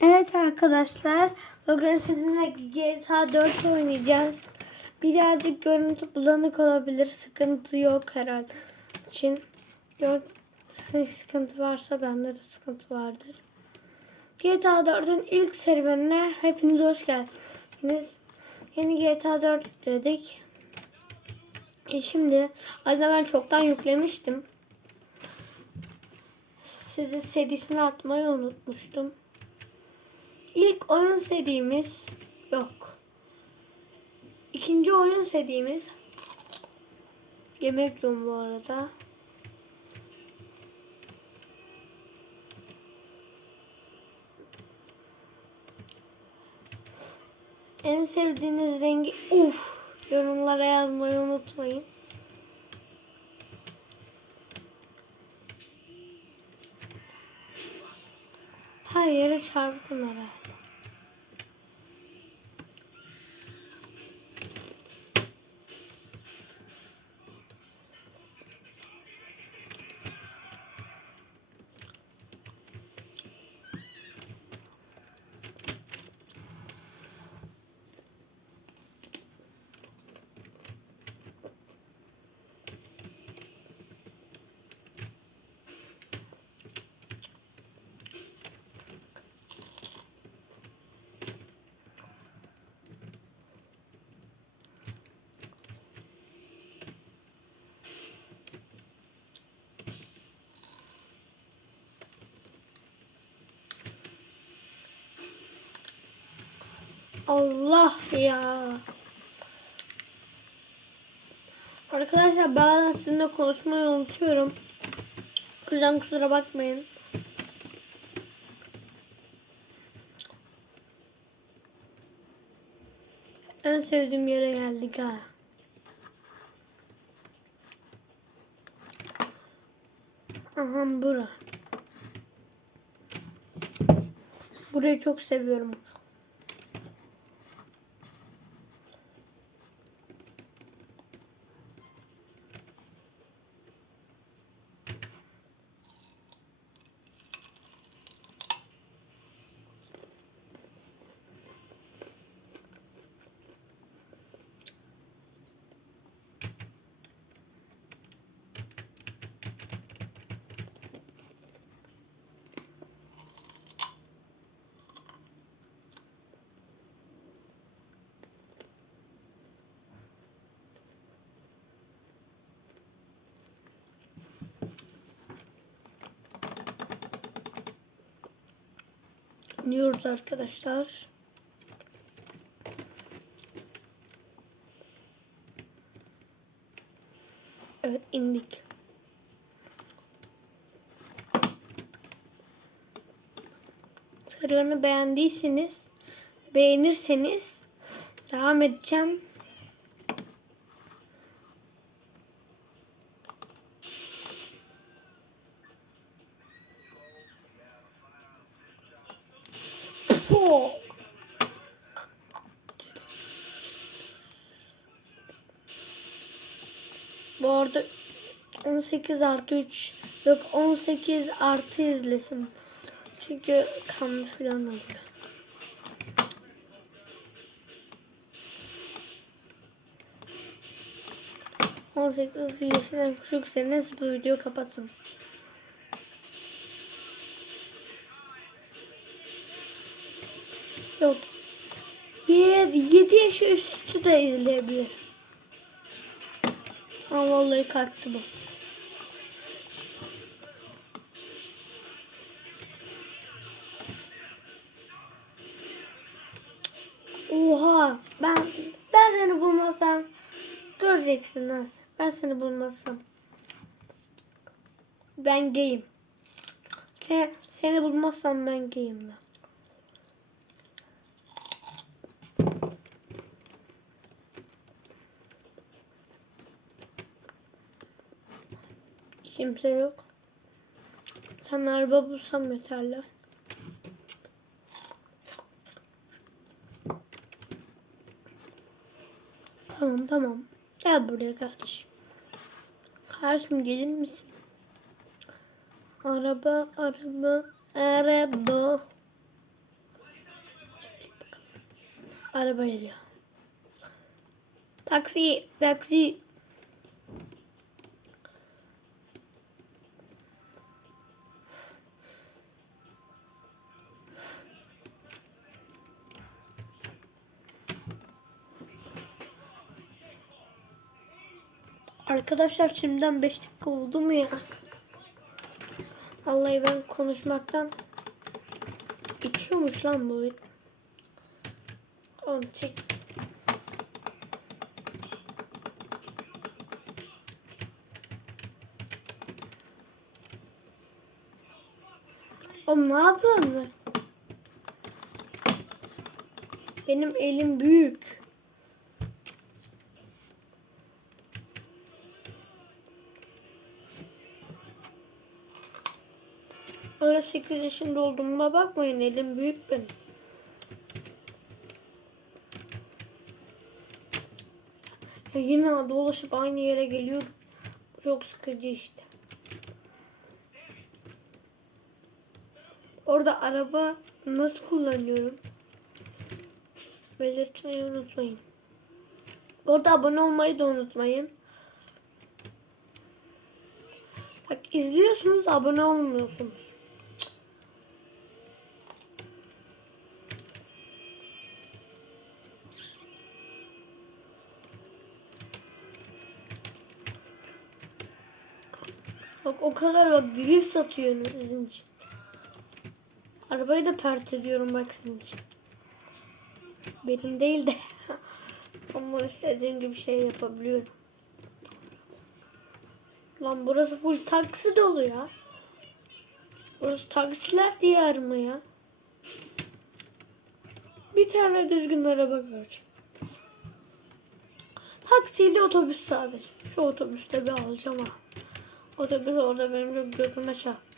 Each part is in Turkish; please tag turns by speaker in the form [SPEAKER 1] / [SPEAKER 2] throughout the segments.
[SPEAKER 1] Evet arkadaşlar, bugün sizinle GTA 4 oynayacağız. Birazcık görüntü bulanık olabilir, sıkıntı yok herhalde. için. Hani sıkıntı varsa bende de sıkıntı vardır. GTA 4'ün ilk serüvenine hepiniz hoş geldiniz. Yeni GTA 4 dedik. E şimdi, aslında ben çoktan yüklemiştim. Size serisini atmayı unutmuştum. İlk oyun serimiz yok. İkinci oyun serimiz yemek yiyorum bu arada. En sevdiğiniz rengi uf yorumlara yazmayı unutmayın. Her yere çarptım herhalde. Allah ya. Arkadaşlar bazen sizinle konuşmayı unutuyorum. O kusura bakmayın. En sevdiğim yere geldik ha. Aha bura. Burayı çok seviyorum. İniyoruz arkadaşlar. Evet indik. Serüveni beğendiyseniz, beğenirseniz devam edeceğim. Bu arada 18 artı 3 yok 18 artı izlesin. Çünkü kanlı falan oluyor. On sekiz yaşından küçükseniz bu videoyu kapatın. Yok. 7 yaş üstü de izleyebilir. Ama vallahi kalktı bu. Oha ben ben seni bulmasam göreceksin nasıl. Ben seni bulmasam. Ben gayim. Sen, seni bulmazsam ben gayim lan. Kimse yok. Sen araba bulsam yeterli. Tamam tamam. Gel buraya kardeşim. Kardeşim gelir misin? Araba, araba, araba. Araba geliyor. Taksi, taksi. Arkadaşlar şimdiden 5 dakika oldu mu ya? Vallahi ben konuşmaktan içiyormuş lan bu. Oğlum çek. Oğlum ne yapıyorsun? Benim elim büyük. 8 yaşında olduğuma bakmayın elim büyük benim. Ya yine dolaşıp aynı yere geliyorum. Çok sıkıcı işte. Orada araba nasıl kullanıyorum? Belirtmeyi unutmayın. Orada abone olmayı da unutmayın. Bak izliyorsunuz abone olmuyorsunuz. O kadar bak drift atıyorum sizin için. Arabayı da pert ediyorum bak sizin için. Benim değil de. Ama istediğim gibi şey yapabiliyorum. Lan burası full taksi dolu ya. Burası taksiler diyar mı ya? Bir tane düzgün araba göreceğim. Taksiyle otobüs sadece. Şu otobüste bir alacağım ha. Otobüs orada benim çok gözüme çarptı.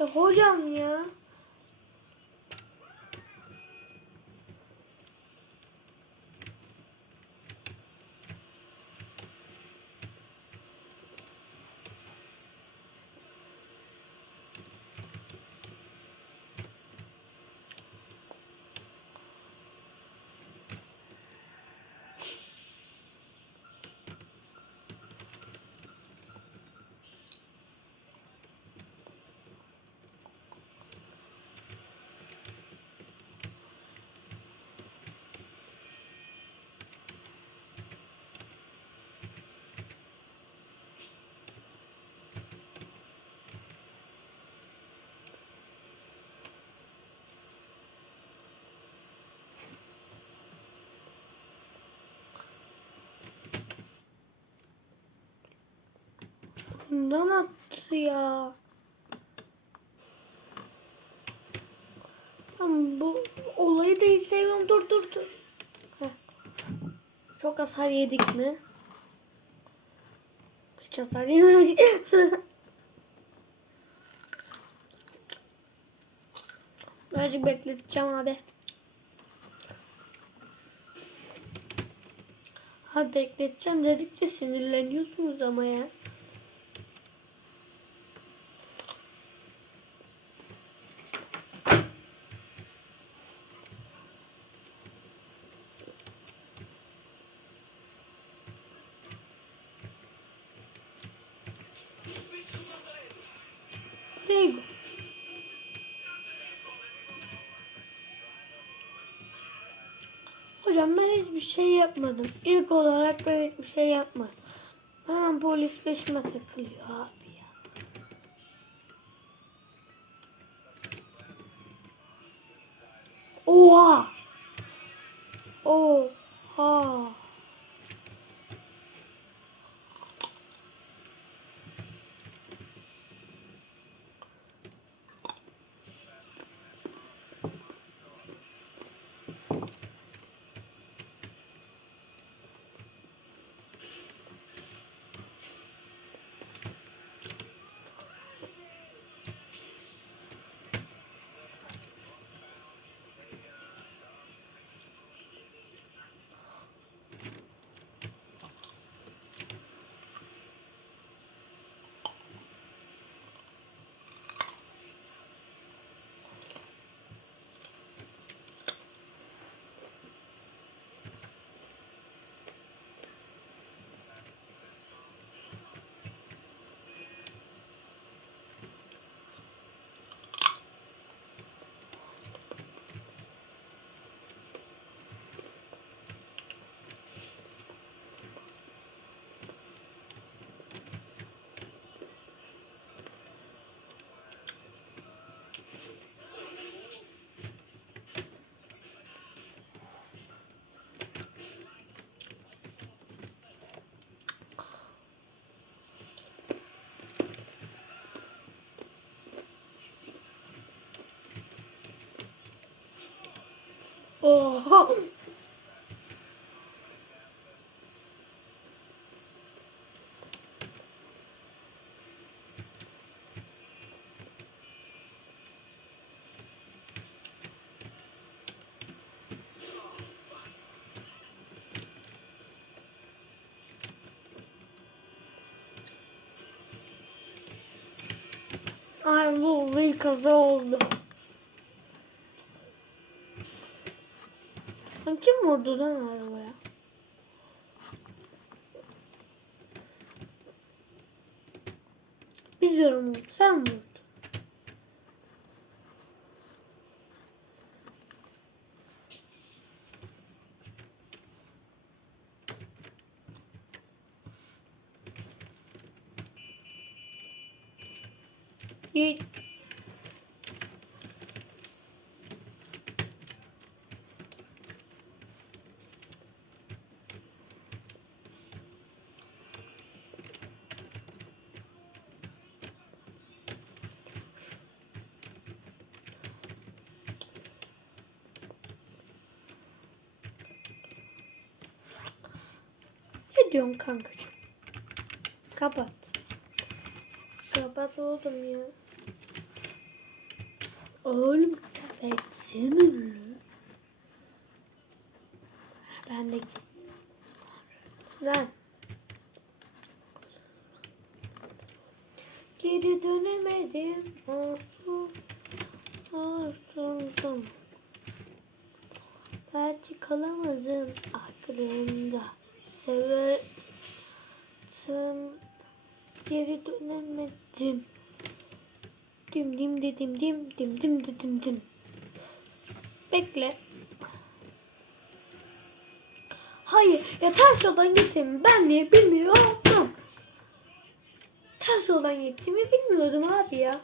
[SPEAKER 1] 有好像你。Bundan attı ya. Ben bu olayı da hiç sevmiyorum. Dur dur dur. Heh. Çok hasar yedik mi? Hiç hasar yemedik. Birazcık bekleteceğim abi. Ha bekleteceğim dedik de sinirleniyorsunuz ama ya. Hiçbir şey yapmadım. İlk olarak ben hiçbir şey yapmadım. Hemen polis peşime takılıyor abi ya. Oha! Oha! I will leave a roll. Kim vurdu lan arabaya? Biliyorum sen vurdun. Git. Ne diyorsun kankacığım? Kapat. Kapat oğlum ya. Oğlum versene. Ben de Lan. Geri dönemedim. Olsun. Olsun. Belki kalamazım aklımda. Severdim. Geri dönemedim. Dim dim dedim dim dim dim dedim dim. Bekle. Hayır ya ters yoldan gittim. Ben niye bilmiyordum. Ters yoldan gittiğimi bilmiyordum abi ya.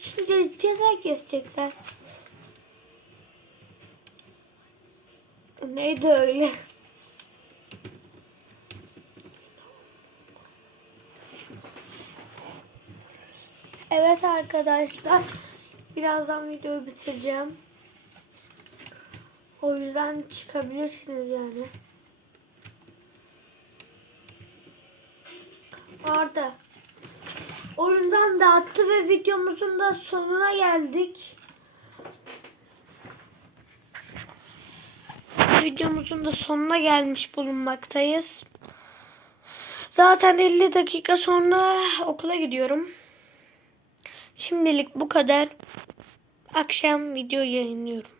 [SPEAKER 1] Şimdi ceza kesecekler. Neydi öyle? Evet arkadaşlar. Birazdan videoyu bitireceğim. O yüzden çıkabilirsiniz yani. Arda. Oyundan dağıttı ve videomuzun da sonuna geldik. Videomuzun da sonuna gelmiş bulunmaktayız. Zaten 50 dakika sonra okula gidiyorum. Şimdilik bu kadar. Akşam video yayınlıyorum.